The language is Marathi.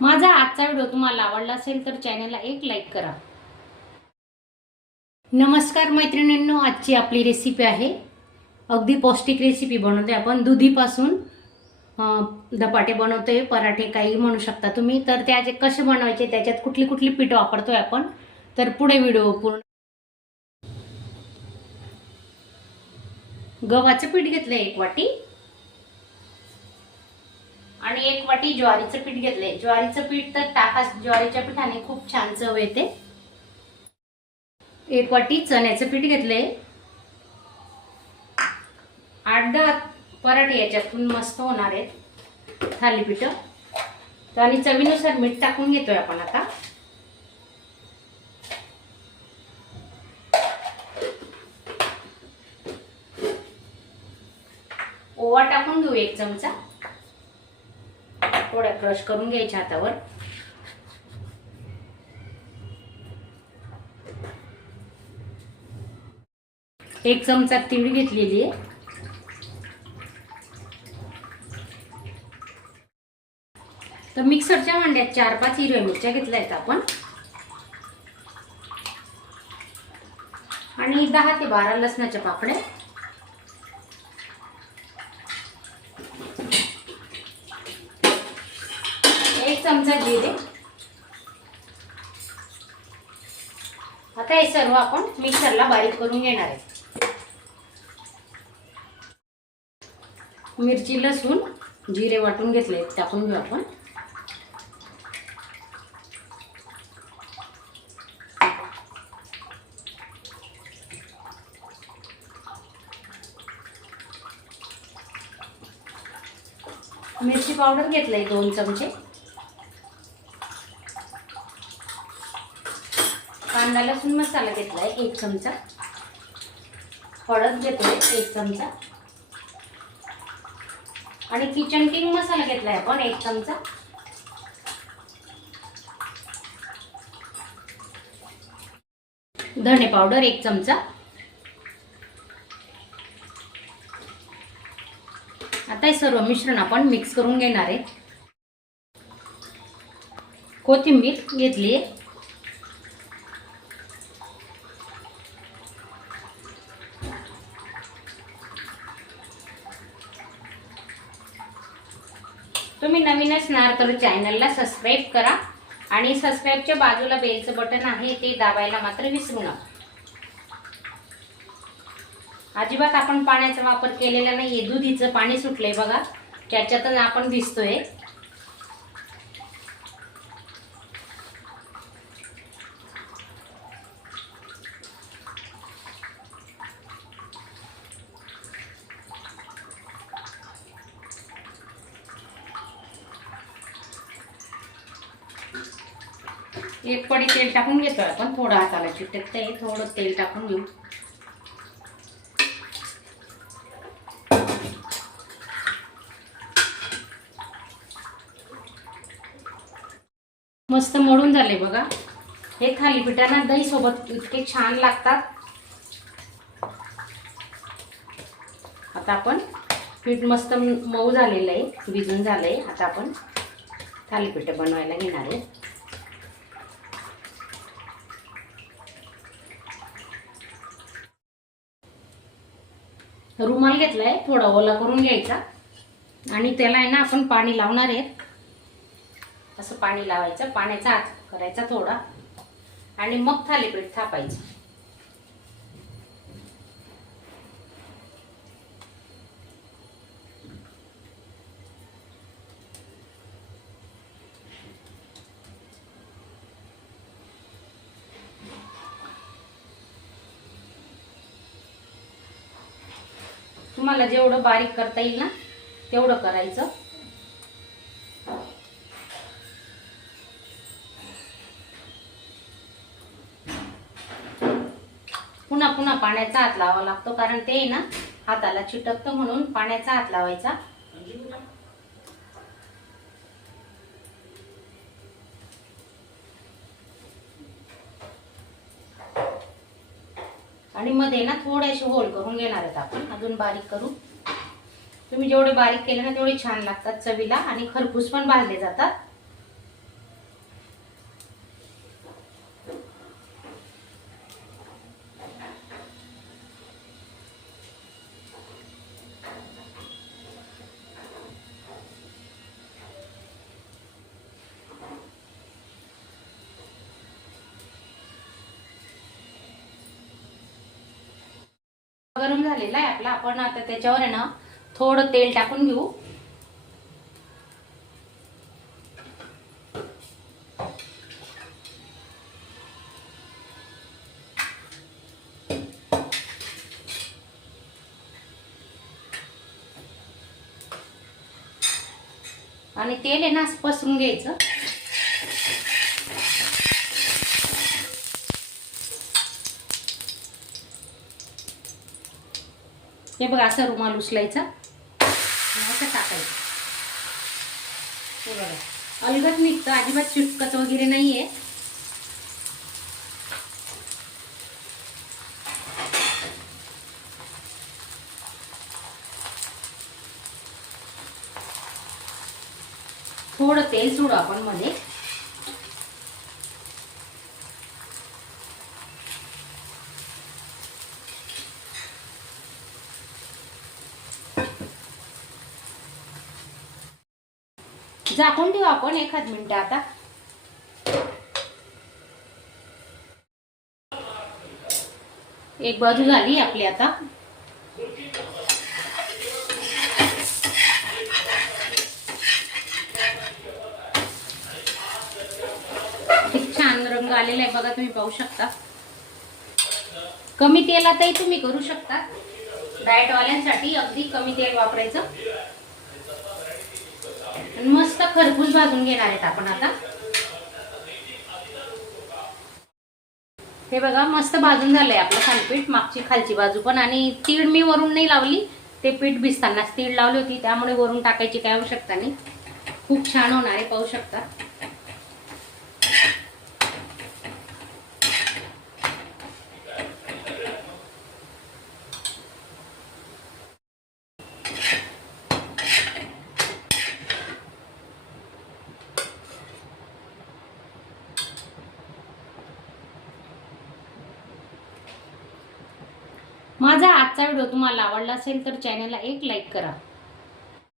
माझा आजचा व्हिडिओ तुम्हाला आवडला असेल तर चॅनलला एक लाईक करा। नमस्कार मैत्रिणींनो, आजची आपली रेसिपी आहे अगदी पौष्टिक रेसिपी बनवतोय आपण दुधीपासून धपाटे बनवतोय, पराठे काही म्हणू शकता तुम्ही। तर ते कसे बनवायचे, त्याच्यात कुठली कुठली पीठ वापरतोय आपण, तर पुढे व्हिडिओ पूर्ण। गव्हाचं पीठ घेतलंय 1 वाटी आणि 1 वाटी ज्वारीचं पीठ घेतलंय। ज्वारीचं पीठ तर टाका, ज्वारीच्या पिठाने खूप छान चव येते। 1 वाटी चण्याचं पीठ घेतलंय। 8-10 पराठे याच्यातून मस्त होणार आहेत थालीपीठ। आणि चवीनुसार मीठ टाकून घेतोय आपण आता। ओवा टाकून घेऊ 1 चमचा, थोडा क्रश करून घ्यायचा हातावर। एक चमचा तीळ घेतलेली आहे। तर मिक्सरच्या भांड्यात 4-5 हिरव्या मिरच्या घेतल्या आहेत आपण आणि 10 ते 12 लसणाच्या पाकळ्या, 1 चमचा जिरे। आता हे सर्व आपण मिक्सरला बारीक करून घेणार आहे। मिरची, लसूण, जिरे वाटून घेतले, टाकून घेऊ आपण। मिरची पावडर घेतलंय 2 चमचे। कांदा लसूण मसाला घेतलाय 1 चमचा। हळद घेतोय 1 चमचा आणि किचन किंग मसाला घेतलाय आपण 1 चमचा। धणे पावडर 1 चमचा। आता हे सर्व मिश्रण आपण मिक्स करून घेणार आहे। कोथिंबीर घेतली आहे। तुम्ही नवीन असणार तर चॅनलला सबस्क्राइब करा आणि सबस्क्राइबच्या बाजूला बेलचं बटन आहे ते दाबायला मात्र विसरू नका। अजिबात आपण पाण्याचा वापर केलेला नाहीये, दुधीचं पाणी सुटलंय बघा, त्याच्यातच आपण भिजतोय। एक पडी तेल टाकून घेतोय आपण, थोडं हाताला चिटकतंय, थोडं तेल टाकून घेऊ। मस्त मळून झाले बघा। हे थालीपीठांना दही सोबत इतके छान लागतात। आता आपण पीठ मस्त मऊ झालेलं आहे, भिजून झालंय। आता आपण थालीपीठ बनवायला घेणार आहे। रुमाल घेतलाय, थोडा ओला करून घ्यायचा आणि त्याला आहे ना आपण पाणी लावणार आहे। असं पाणी लावायचं, पाण्याचा हात करायचा थोडा आणि मग थालीपीठ थापायचं। तुम्हाला जेवढं बारीक करता येईल ना तेवढं करायचं। पुन्हा पुन्हा पाण्याचा हात लावावा लागतो, कारण ते ना हाताला चिटकतं, म्हणून पाण्याचा हात लावायचा। आणि मध्ये ना थोडेसे होल करून घेणार आहेत आपण, अजून बारीक करू। तुम्ही जेवढे बारीक केले ना तेवढे छान लागतात चवीला आणि खरपूस पण भाजले जातात। गरम झालेला आहे आपला. आपण आता त्याच्यावर आहे ना थोडं तेल टाकून घेऊ. आणि तेल आहे ना पसरून घ्यायचं. हे बघा असं रुमाल उचलायचा, असं टाकायचं. हे बघा अलगद निघतं, अजिबात चिटकत वगैरे नाहीये. थोडं तेल सोडू आपण मध्ये. झाकून ठेवू आपण 1 मिनिट. आता एक बाजू झाली आपली. आता खूप छान रंग आलेला आहे बघा, तुम्ही पाहू शकता. कमी तेलातही तुम्ही करू शकता. डाएट वाल्यांसाठी अगदी कमी तेल वापरायचं. मस्त खरपूस भाजून घेणार आहेत आपण आता. हे बघा मस्त भाजून झालंय आपलं थालीपीठ, मागची खालची बाजू पण. आणि तीळ मी वरून नाही लावली, ते पीठ भिजतानाच तीळ लावली होती, त्यामुळे वरून टाकायची काही आवश्यकता नाही. खूप छान होणार आहे, पाहू शकता. माझा आजचा व्हिडिओ तुम्हाला आवडला असेल तर चॅनलला एक लाईक करा.